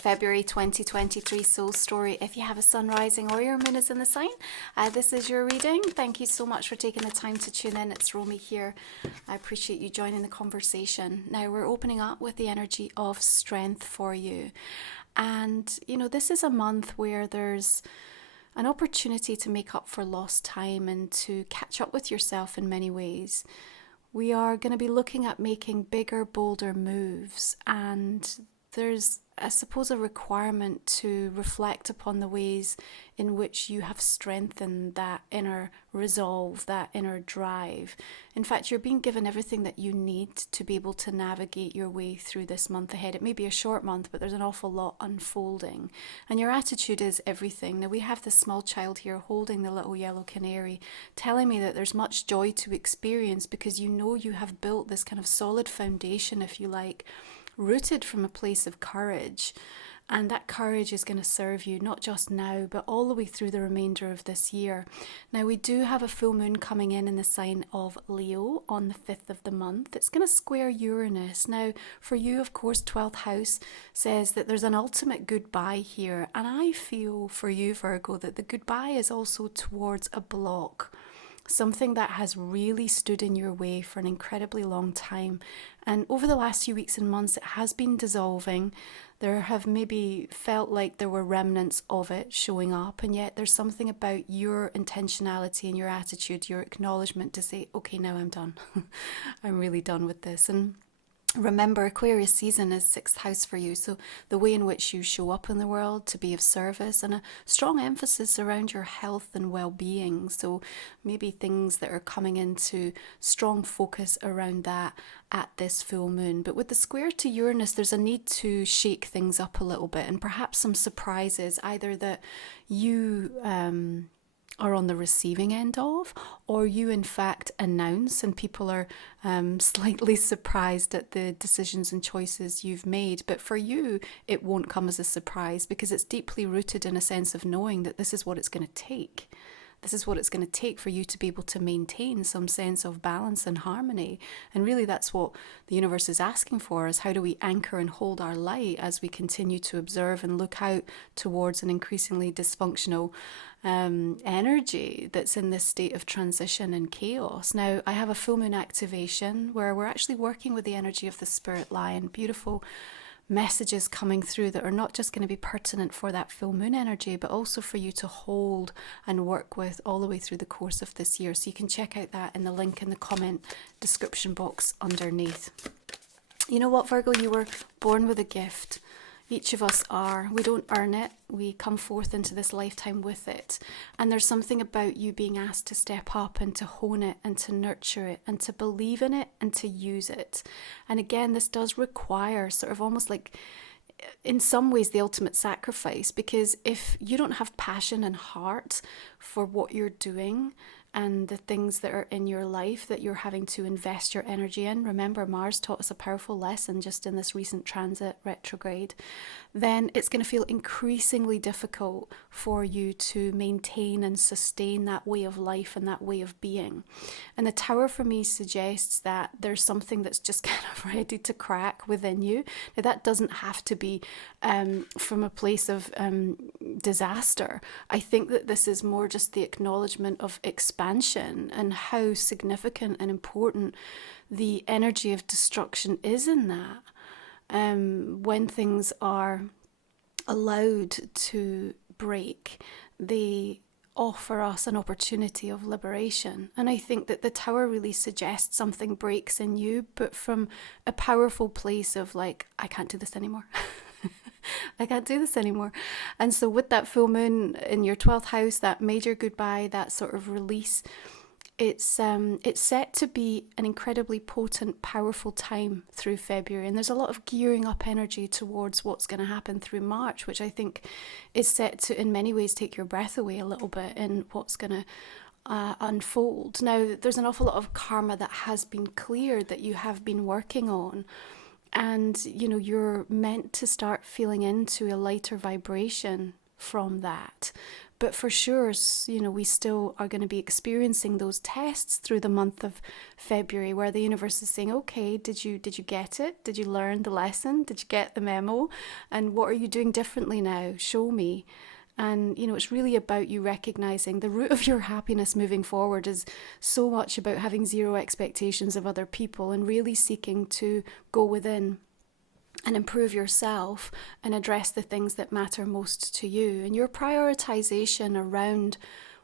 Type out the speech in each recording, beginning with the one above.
February 2023 soul story. If you have a sun rising or your moon is in the sign, this is your reading. Thank you so much for taking the time to tune in. It's Romy here. I appreciate you joining the conversation. Now we're opening up with the energy of strength for you. And, you know, this is a month where there's an opportunity to make up for lost time and to catch up with yourself in many ways. We are going to be looking at making bigger, bolder moves, and there's, I suppose, a requirement to reflect upon the ways in which you have strengthened that inner resolve, that inner drive. In fact, you're being given everything that you need to be able to navigate your way through this month ahead. It may be a short month, but there's an awful lot unfolding. And your attitude is everything. Now, we have this small child here holding the little yellow canary, telling me that there's much joy to experience because you know you have built this kind of solid foundation, if you like, rooted from a place of courage. And that courage is going to serve you not just now, but all the way through the remainder of this year. Now, we do have a full moon coming in the sign of Leo on the 5th of the month. It's going to square Uranus. Now, for you, of course, 12th house says that there's an ultimate goodbye here. And I feel for you, Virgo, that the goodbye is also towards a block. Something that has really stood in your way for an incredibly long time. And over the last few weeks and months, it has been dissolving. There have maybe felt like there were remnants of it showing up, and yet there's something about your intentionality and your attitude, your acknowledgement to say, okay, now I'm done. I'm really done with this. And remember, Aquarius season is 6th house for you, so the way in which you show up in the world to be of service, and a strong emphasis around your health and well-being. So maybe things that are coming into strong focus around that at this full moon. But with the square to Uranus, there's a need to shake things up a little bit, and perhaps some surprises, either that you are on the receiving end of, or you in fact announce and people are slightly surprised at the decisions and choices you've made. But for you, it won't come as a surprise because it's deeply rooted in a sense of knowing that this is what it's going to take. This is what it's going to take for you to be able to maintain some sense of balance and harmony. And really that's what the universe is asking for, is how do we anchor and hold our light as we continue to observe and look out towards an increasingly dysfunctional energy that's in this state of transition and chaos. Now, I have a full moon activation where we're actually working with the energy of the spirit lion. Beautiful messages coming through that are not just going to be pertinent for that full moon energy, but also for you to hold and work with all the way through the course of this year. So you can check out that in the link in the comment description box underneath. You know what, Virgo? You were born with a gift. Each of us are. We don't earn it. We come forth into this lifetime with it. And there's something about you being asked to step up and to hone it and to nurture it and to believe in it and to use it. And again, this does require sort of almost like, in some ways, the ultimate sacrifice, because if you don't have passion and heart for what you're doing and the things that are in your life that you're having to invest your energy in, remember Mars taught us a powerful lesson just in this recent transit retrograde, then it's going to feel increasingly difficult for you to maintain and sustain that way of life and that way of being. And the Tower for me suggests that there's something that's just kind of ready to crack within you. Now, that doesn't have to be from a place of disaster. I think that this is more just the acknowledgement of expansion and how significant and important the energy of destruction is in that. When things are allowed to break, they offer us an opportunity of liberation. And I think that the Tower really suggests something breaks in you, but from a powerful place of like, I can't do this anymore. I can't do this anymore. And so with that full moon in your 12th house, that major goodbye, that sort of release, it's set to be an incredibly potent, powerful time through February. And there's a lot of gearing up energy towards what's going to happen through March, which I think is set to, in many ways, take your breath away a little bit in what's going to unfold. Now, there's an awful lot of karma that has been cleared that you have been working on. And, you know, you're meant to start feeling into a lighter vibration from that. But for sure, we still are going to be experiencing those tests through the month of February, where the universe is saying, okay, did you get it? Did you learn the lesson? Did you get the memo? And what are you doing differently now? Show me. And, it's really about you recognizing the root of your happiness moving forward is so much about having zero expectations of other people and really seeking to go within and improve yourself and address the things that matter most to you. And your prioritization around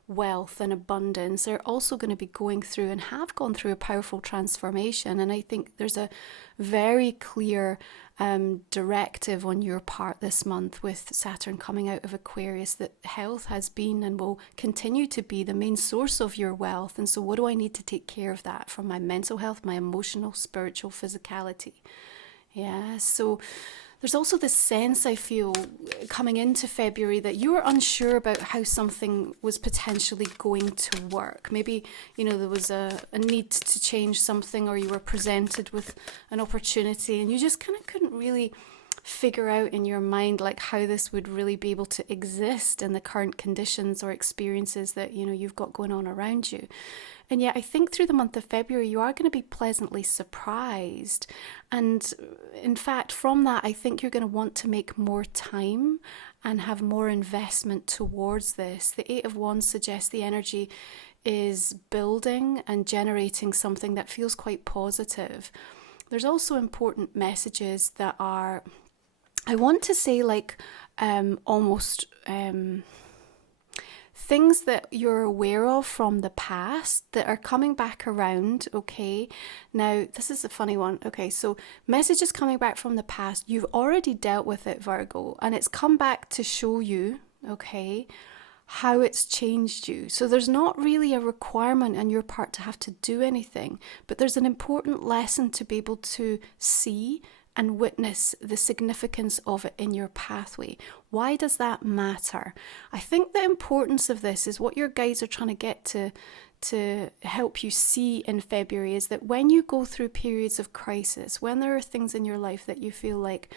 wealth and abundance are also going to be going through and have gone through a powerful transformation. And I think there's a very clear directive on your part this month with Saturn coming out of Aquarius that health has been and will continue to be the main source of your wealth. And so what do I need to take care of that from my mental health, my emotional, spiritual, physicality? Yeah, so there's also this sense I feel coming into February that you were unsure about how something was potentially going to work. Maybe, there was a need to change something, or you were presented with an opportunity and you just kind of couldn't really figure out in your mind like how this would really be able to exist in the current conditions or experiences that, you've got going on around you. And yet I think through the month of February, you are going to be pleasantly surprised. And in fact, from that, I think you're going to want to make more time and have more investment towards this. The Eight of Wands suggests the energy is building and generating something that feels quite positive. There's also important messages that are, I want to say, like almost things that you're aware of from the past that are coming back around, okay? Now, this is a funny one. Okay, so messages coming back from the past, you've already dealt with it, Virgo, and it's come back to show you, okay, how it's changed you. So there's not really a requirement on your part to have to do anything, but there's an important lesson to be able to see and witness the significance of it in your pathway. Why does that matter? I think the importance of this is what your guides are trying to get to help you see in February is that when you go through periods of crisis, when there are things in your life that you feel like,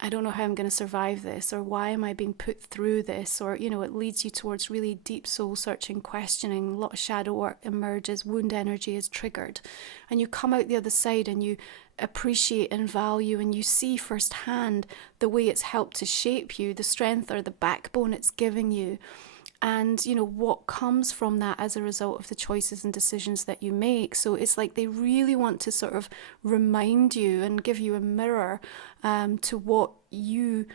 I don't know how I'm going to survive this, or why am I being put through this, or, it leads you towards really deep soul searching, questioning, a lot of shadow work emerges, wound energy is triggered, and you come out the other side and you appreciate and value and you see firsthand the way it's helped to shape you, the strength or the backbone it's giving you. And, what comes from that as a result of the choices and decisions that you make. So it's like they really want to sort of remind you and give you a mirror to what you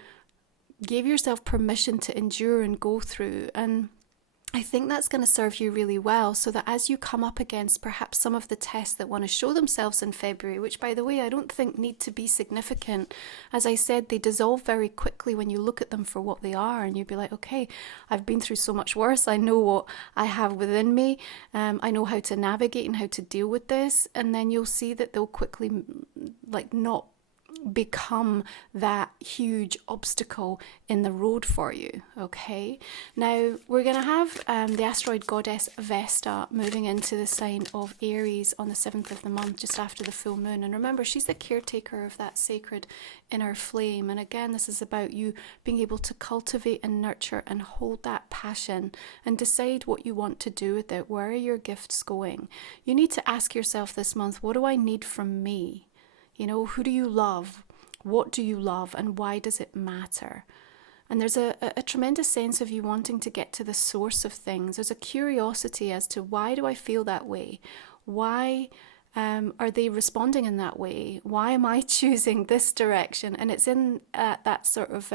gave yourself permission to endure and go through. And I think that's going to serve you really well, so that as you come up against perhaps some of the tests that want to show themselves in February, which, by the way, I don't think need to be significant. As I said, they dissolve very quickly when you look at them for what they are, and you'll be like, okay, I've been through so much worse. I know what I have within me. I know how to navigate and how to deal with this. And then you'll see that they'll quickly not become that huge obstacle in the road for you. Okay, now we're going to have the asteroid goddess Vesta moving into the sign of Aries on the 7th of the month, just after the full moon. And remember, she's the caretaker of that sacred inner flame. And again, this is about you being able to cultivate and nurture and hold that passion and decide what you want to do with it. Where are your gifts going? You need to ask yourself this month, what do I need from me? Who do you love? What do you love? And why does it matter? And there's a tremendous sense of you wanting to get to the source of things. There's a curiosity as to, why do I feel that way? Why are they responding in that way? Why am I choosing this direction? And it's in that sort of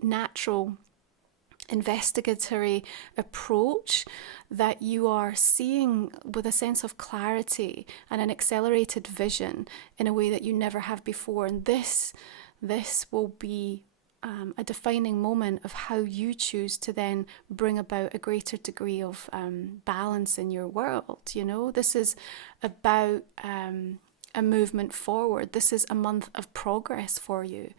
natural investigatory approach that you are seeing with a sense of clarity and an accelerated vision in a way that you never have before. And this will be a defining moment of how you choose to then bring about a greater degree of balance in your world. This is about a movement forward. This is a month of progress for you.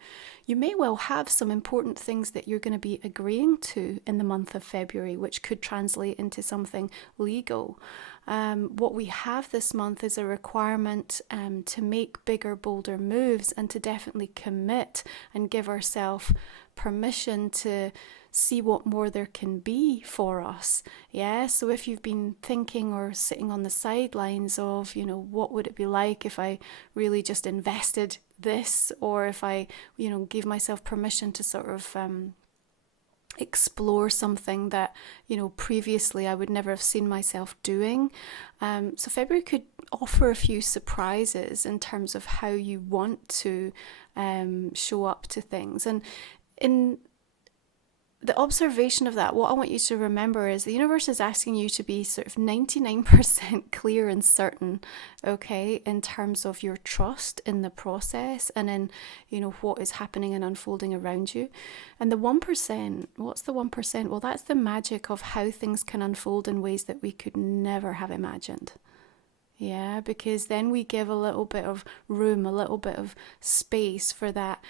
You may well have some important things that you're going to be agreeing to in the month of February, which could translate into something legal. What we have this month is a requirement to make bigger, bolder moves and to definitely commit and give ourselves permission to see what more there can be for us. Yeah, so if you've been thinking or sitting on the sidelines of, what would it be like if I really just invested this, or if I, gave myself permission to sort of explore something that previously I would never have seen myself doing. So February could offer a few surprises in terms of how you want to show up to things. And in the observation of that, what I want you to remember is the universe is asking you to be sort of 99% clear and certain, okay, in terms of your trust in the process and in, what is happening and unfolding around you. And the 1%, what's the 1%? Well, that's the magic of how things can unfold in ways that we could never have imagined. Yeah, because then we give a little bit of room, a little bit of space for that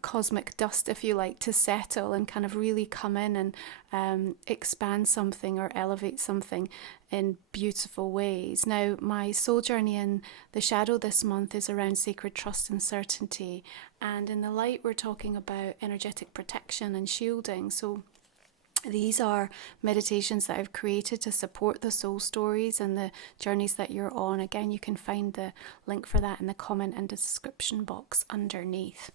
cosmic dust, if you like, to settle and kind of really come in and expand something or elevate something in beautiful ways. Now, my soul journey in the shadow this month is around sacred trust and certainty. And in the light, we're talking about energetic protection and shielding. So these are meditations that I've created to support the soul stories and the journeys that you're on. Again, you can find the link for that in the comment and description box underneath.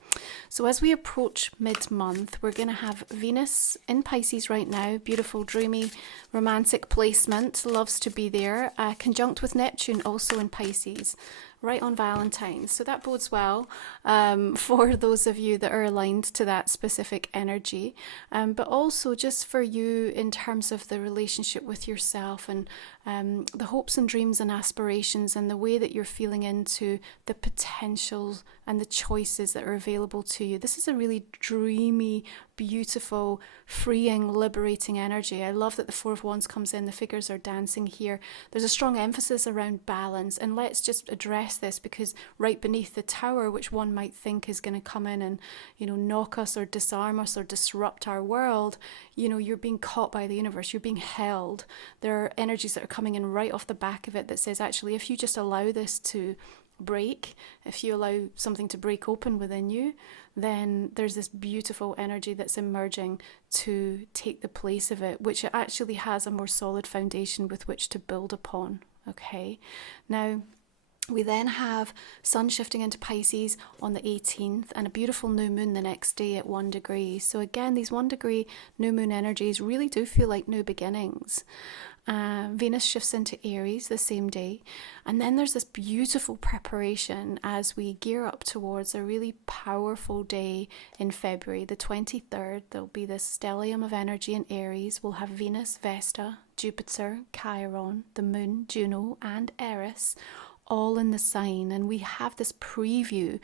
So as we approach mid-month, we're going to have Venus in Pisces right now. Beautiful, dreamy, romantic placement. Loves to be there. Conjunct with Neptune also in Pisces, right on Valentine's. So that bodes well for those of you that are aligned to that specific energy, but also just for you in terms of the relationship with yourself and the hopes and dreams and aspirations and the way that you're feeling into the potential and the choices that are available to you. This is a really dreamy, beautiful, freeing, liberating energy. I love that the Four of Wands comes in, the figures are dancing here. There's a strong emphasis around balance, and let's just address this because right beneath the Tower, which one might think is going to come in and, knock us or disarm us or disrupt our world, you're being caught by the universe, you're being held. There are energies that are coming in right off the back of it that says, actually, if you just allow this to break, if you allow something to break open within you, then there's this beautiful energy that's emerging to take the place of it, which actually has a more solid foundation with which to build upon. Okay, now we then have Sun shifting into Pisces on the 18th and a beautiful new moon the next day at 1 degree. So again, these 1 degree new moon energies really do feel like new beginnings. Venus shifts into Aries the same day. And then there's this beautiful preparation as we gear up towards a really powerful day in February, the 23rd. There'll be this stellium of energy in Aries. We'll have Venus, Vesta, Jupiter, Chiron, the moon, Juno, and Eris all in the sign. And we have this preview,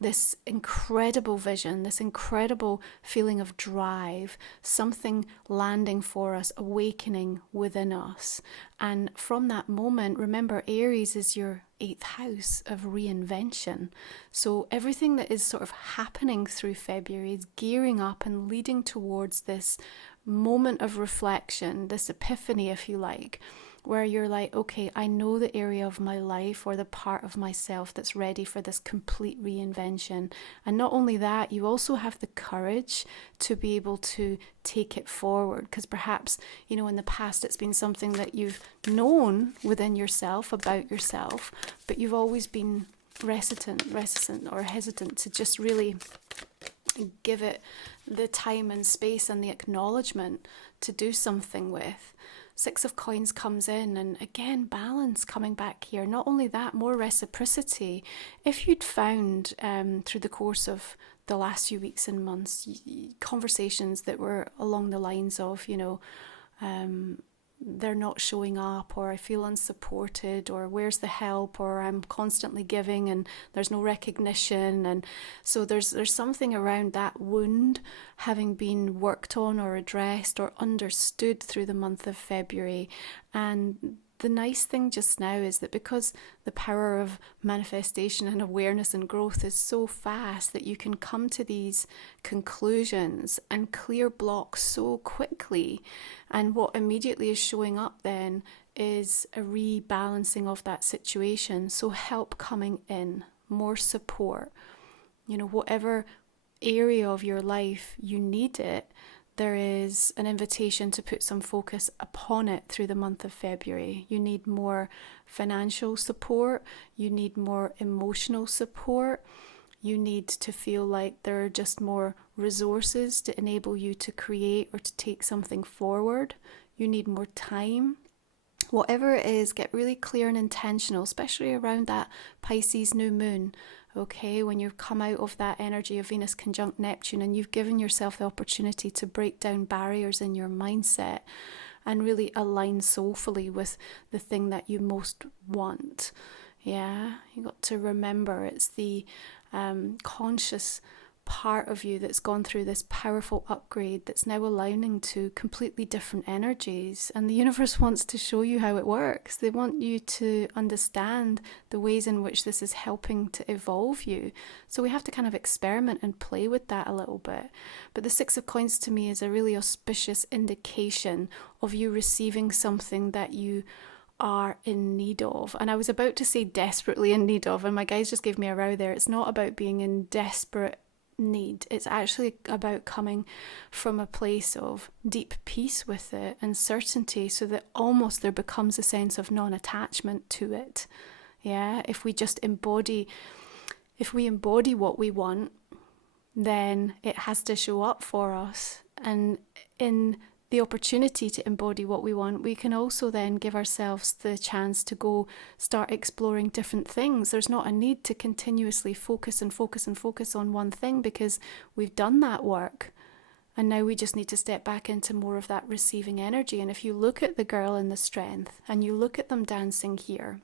this incredible vision, this incredible feeling of drive, something landing for us, awakening within us. And from that moment, remember, Aries is your 8th house of reinvention. So everything that is sort of happening through February is gearing up and leading towards this moment of reflection, this epiphany, if you like, where you're like, okay, I know the area of my life or the part of myself that's ready for this complete reinvention. And not only that, you also have the courage to be able to take it forward, because perhaps, in the past it's been something that you've known within yourself about yourself, but you've always been reticent or hesitant to just really give it the time and space and the acknowledgement to do something with. Six of Coins comes in, and again, balance coming back here. Not only that, more reciprocity. If you'd found through the course of the last few weeks and months, conversations that were along the lines of, they're not showing up, or I feel unsupported, or where's the help, or I'm constantly giving and there's no recognition. And so there's something around that wound having been worked on or addressed or understood through the month of February. And the nice thing just now is that because the power of manifestation and awareness and growth is so fast, that you can come to these conclusions and clear blocks so quickly. And what immediately is showing up then is a rebalancing of that situation. So help coming in, more support, whatever area of your life you need it, there is an invitation to put some focus upon it through the month of February. You need more financial support, you need more emotional support, you need to feel like there are just more resources to enable you to create or to take something forward. You need more time. Whatever it is, get really clear and intentional, especially around that Pisces new moon. Okay, when you've come out of that energy of Venus conjunct Neptune and you've given yourself the opportunity to break down barriers in your mindset and really align soulfully with the thing that you most want. Yeah, you got to remember it's the conscious part of you that's gone through this powerful upgrade that's now aligning to completely different energies, and the universe wants to show you how it works. They want you to understand the ways in which this is helping to evolve you. So we have to kind of experiment and play with that a little bit. But the Six of Coins to me is a really auspicious indication of you receiving something that you are in need of. And I was about to say desperately in need of, and my guys just gave me a row there. It's not about being in desperate need. It's actually about coming from a place of deep peace with it and certainty, so that almost there becomes a sense of non-attachment to it. Yeah, if we embody what we want, then it has to show up for us. And in the opportunity to embody what we want, we can also then give ourselves the chance to go start exploring different things. There's not a need to continuously focus on one thing, because we've done that work. And now we just need to step back into more of that receiving energy. And if you look at the girl in the strength and you look at them dancing here,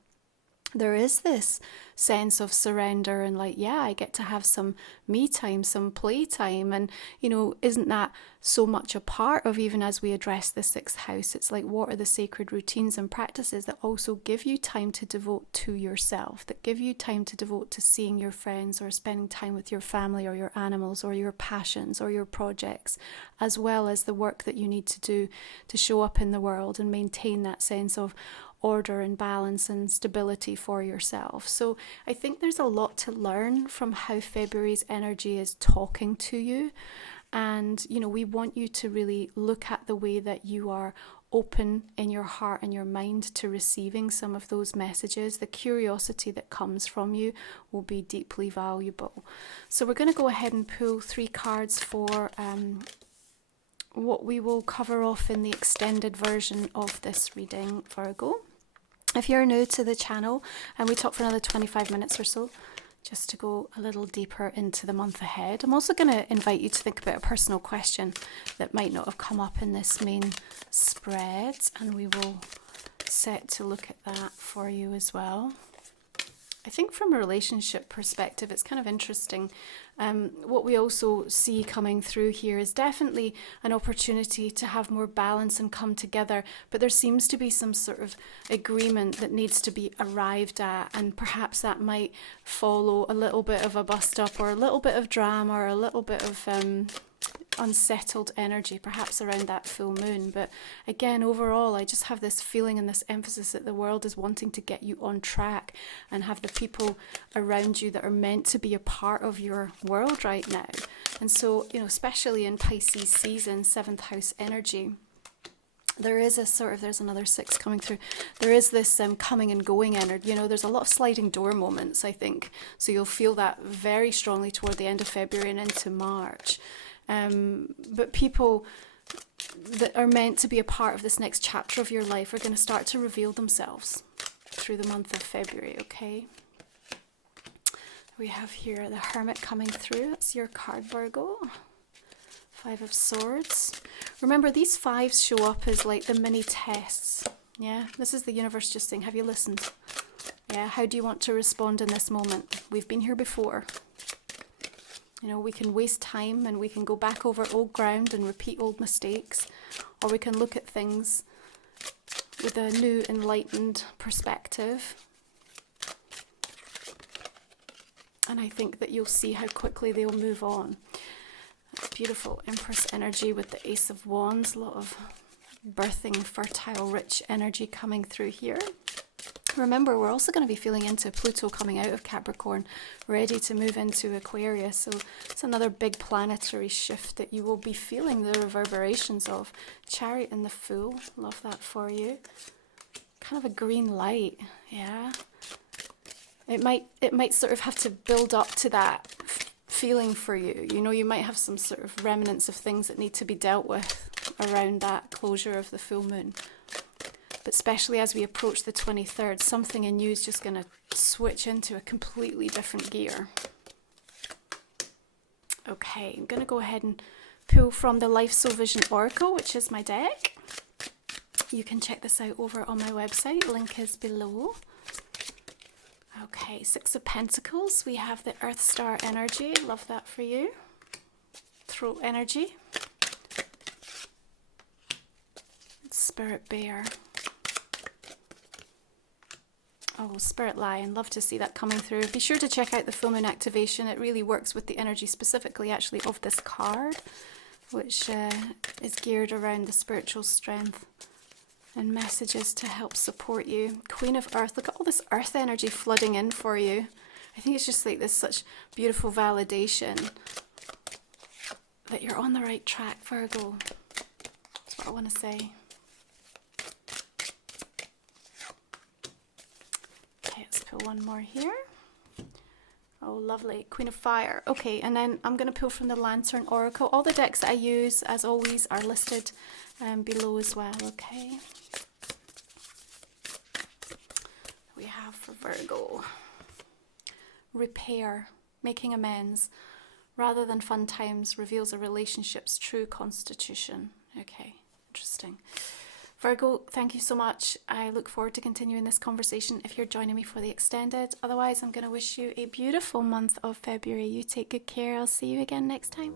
there is this sense of surrender and like, yeah, I get to have some me time, some play time. And, isn't that so much a part of, even as we address the sixth house, it's like, what are the sacred routines and practices that also give you time to devote to yourself, that give you time to devote to seeing your friends or spending time with your family or your animals or your passions or your projects, as well as the work that you need to do to show up in the world and maintain that sense of order and balance and stability for yourself. So I think there's a lot to learn from how February's energy is talking to you. And, we want you to really look at the way that you are open in your heart and your mind to receiving some of those messages. The curiosity that comes from you will be deeply valuable. So we're going to go ahead and pull 3 cards for what we will cover off in the extended version of this reading, Virgo. If you're new to the channel, and we talk for another 25 minutes or so, just to go a little deeper into the month ahead. I'm also going to invite you to think about a personal question that might not have come up in this main spread, and we will set to look at that for you as well. I think from a relationship perspective, it's kind of interesting. What we also see coming through here is definitely an opportunity to have more balance and come together, but there seems to be some sort of agreement that needs to be arrived at, and perhaps that might follow a little bit of a bust up or a little bit of drama or a little bit of unsettled energy, perhaps around that full moon. But again, overall, I just have this feeling and this emphasis that the world is wanting to get you on track and have the people around you that are meant to be a part of your world right now. And so, especially in Pisces season, 7th house energy, there is there's another 6 coming through. There is this coming and going energy. There's a lot of sliding door moments, I think. So you'll feel that very strongly toward the end of February and into March. But people that are meant to be a part of this next chapter of your life are going to start to reveal themselves through the month of February, okay? We have here the Hermit coming through. That's your card, Virgo. 5 of Swords. Remember, these 5s show up as like the mini tests. Yeah, this is the universe just saying, have you listened? Yeah, how do you want to respond in this moment? We've been here before. We can waste time and we can go back over old ground and repeat old mistakes, or we can look at things with a new enlightened perspective. And I think that you'll see how quickly they'll move on. That's beautiful Empress energy with the Ace of Wands, a lot of birthing, fertile, rich energy coming through here. Remember, we're also going to be feeling into Pluto coming out of Capricorn, ready to move into Aquarius. So it's another big planetary shift that you will be feeling the reverberations of. Chariot in the Fool, love that for you. Kind of a green light, yeah. It might sort of have to build up to that feeling for you. You know, you might have some sort of remnants of things that need to be dealt with around that closure of the full moon. But especially as we approach the 23rd, something in you is just going to switch into a completely different gear. Okay, I'm going to go ahead and pull from the Life Soul Vision Oracle, which is my deck. You can check this out over on my website, link is below. Okay, Six of Pentacles, we have the Earth Star energy, love that for you. Throat energy. Spirit Bear. Oh, Spirit Lion, love to see that coming through. Be sure to check out the full moon activation. It really works with the energy specifically actually of this card, which is geared around the spiritual strength and messages to help support you. Queen of Earth, look at all this earth energy flooding in for you. I think it's just like this such beautiful validation that you're on the right track, Virgo. That's what I want to say. Let's pull one more here. Oh, lovely. Queen of Fire. Okay, and then I'm going to pull from the Lantern Oracle. All the decks that I use, as always, are listed below as well, okay? We have for Virgo. Repair, making amends, rather than fun times, reveals a relationship's true constitution. Okay, interesting. Virgo, thank you so much. I look forward to continuing this conversation if you're joining me for the extended. Otherwise, I'm going to wish you a beautiful month of February. You take good care. I'll see you again next time.